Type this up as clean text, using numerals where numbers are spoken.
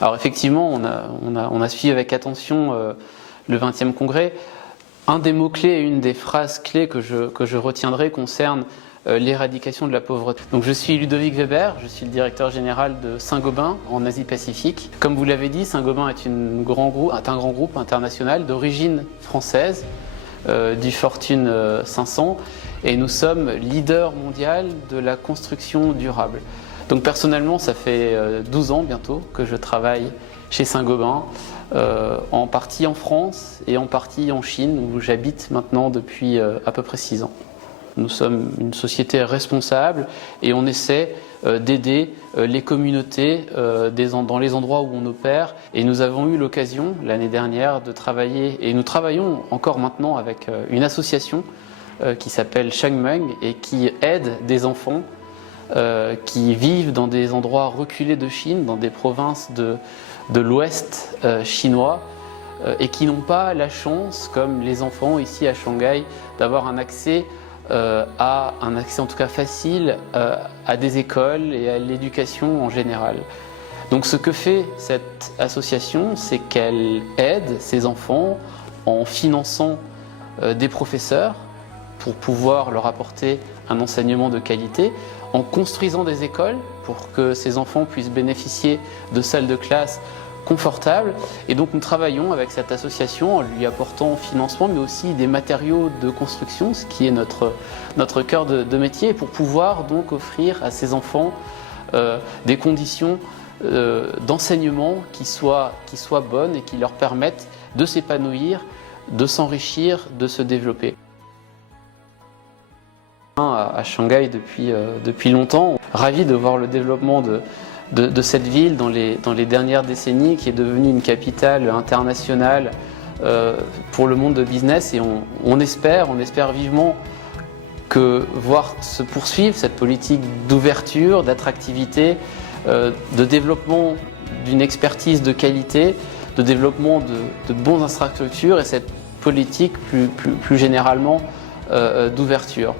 Alors effectivement, on a suivi avec attention le 20e congrès. Un des mots-clés et une des phrases clés que je retiendrai concerne l'éradication de la pauvreté. Donc je suis Ludovic Weber, je suis le directeur général de Saint-Gobain en Asie-Pacifique. Comme vous l'avez dit, Saint-Gobain est un grand groupe international d'origine française, du Fortune 500, et nous sommes leader mondial de la construction durable. Donc personnellement, ça fait 12 ans bientôt que je travaille chez Saint-Gobain, en partie en France et en partie en Chine, où j'habite maintenant depuis à peu près 6 ans. Nous sommes une société responsable et on essaie d'aider les communautés dans les endroits où on opère. Et nous avons eu l'occasion l'année dernière de travailler, et nous travaillons encore maintenant avec une association qui s'appelle Shangmeng et qui aide des enfants qui vivent dans des endroits reculés de Chine, dans des provinces de l'ouest chinois, et qui n'ont pas la chance, comme les enfants ici à Shanghai, d'avoir un accès en tout cas facile à des écoles et à l'éducation en général. Donc ce que fait cette association, c'est qu'elle aide ces enfants en finançant des professeurs pour pouvoir leur apporter un enseignement de qualité, en construisant des écoles pour que ces enfants puissent bénéficier de salles de classe confortables. Et donc nous travaillons avec cette association en lui apportant financement, mais aussi des matériaux de construction, ce qui est notre cœur de métier, pour pouvoir donc offrir à ces enfants des conditions d'enseignement qui soient bonnes et qui leur permettent de s'épanouir, de s'enrichir, de se développer. À Shanghai depuis longtemps. Ravi de voir le développement de cette ville dans les dernières décennies, qui est devenue une capitale internationale pour le monde de business, et on espère vivement que voir se poursuivre cette politique d'ouverture, d'attractivité, de développement d'une expertise de qualité, de développement de bonnes infrastructures, et cette politique plus généralement d'ouverture.